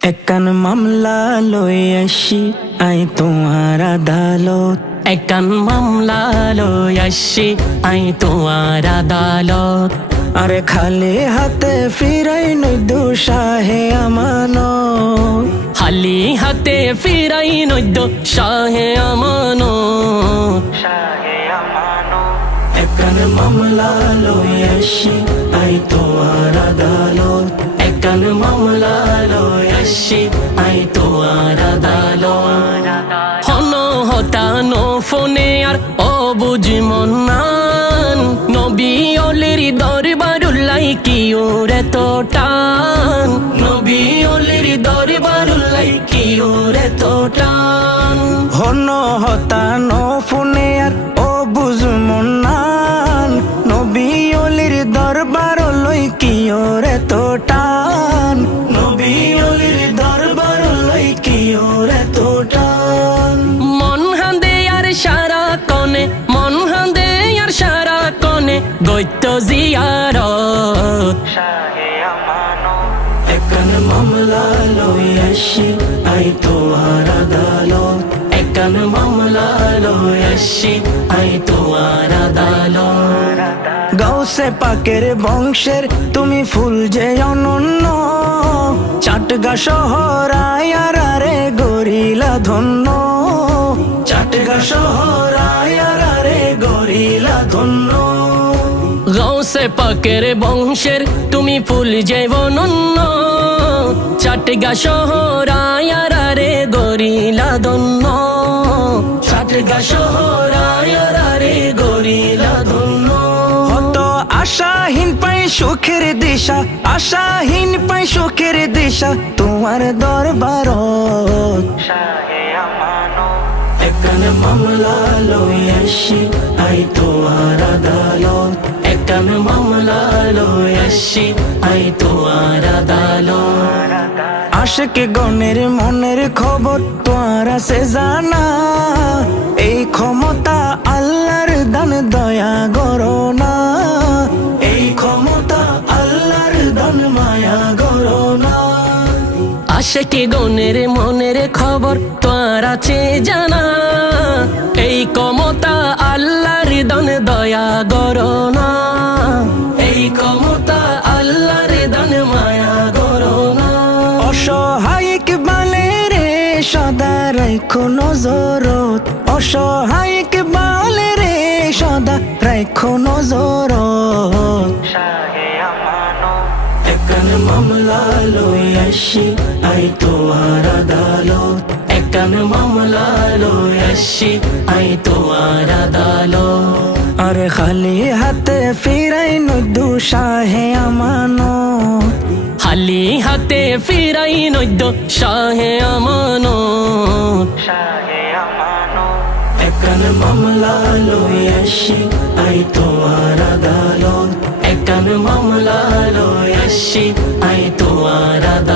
একান মামলা লই আসি আই তোমার আদালত। একান মামলা লই আসি আই তোমার আদালত। আরে খালি হাতে ফিরাই নই দুঃসাহে আমানত। খালি হাতে ফিরাই নদ্য শাহে আমানত। একান মামলা লই আসি আই তোমার আদালত। একান মামলা লই আসি আই তোমার আদালত। হন হতানো ফোনে আর অবুঝ মন্নান নবী অলির দরবারুল্লাই কি ওরে তো টান। নবী অলির দরবারুল্লাই কি ওরে তো টান। হন হতানো ফোনে আর ও বুঝ মন্নান নবী অলির দরবার লই কি ওরে তো টান। নবী অলির দরবার লই কি ওরে তো টান। মন হান্দে আর সারা কনে, মন হান্দে আর সারা কনে গৈত্য জিয়ারত। একান মামলা লই আসি আই তোমার আদালত। একান মামলা লই আসি আই তোমার আদালত। গাউসে পাকের বংশের তুমি ফুল যে অনন্য। চাটগা শহর আয়ারে গরিলা ধন্য। চাটগা শহর আয়ারে গরিলা ধন্য। গৌসে পাকের বংশের তুমি ফুল যে অনন্য। চাটগা শহর আয়ারে গরিলা ধন্য। চাটগা শহর আয়ারে গরিলা ধন্য। হত আশাহীন পাই সুখের দিশা, আশাহীন পাই সুখের দিশা তোমার দরবারত। একান মামলা লই আসি আই তোমার আদালত। একান মামলা লই আসি আই তোমার আদালত। আশিক গণের মনের খবর তোমার আছে জানা। এই ক্ষমতা আল্লাহর দান দয়া করো না। এই ক্ষমতা আল্লাহর দান মায়া করো না। আশিকে গণের মনের খবর তোর আছে জানা। এই ক্ষমতা আল্লাহর দান দয়া করো না। এই ক্ষমতা আল্লাহর দান মায়া করো না। অসহায়িক বালে রে সদা রাখো নজরত। অসহায়িক বালে রে সদা রাখো নজরত। একান মামলা লই আসি আই তোমার আদালত। একান মামলা লই আসি আই তোমার আদালত। আরে খালি হাতে ফিরাই নই দুঃসাহে আমানত। খালি হাতে ফিরাই নদ্য শাহে আমানত। একান মামলা লই আসি আই তোমার আদালত। একান মামলা লই আসি আই তোমার আদালত।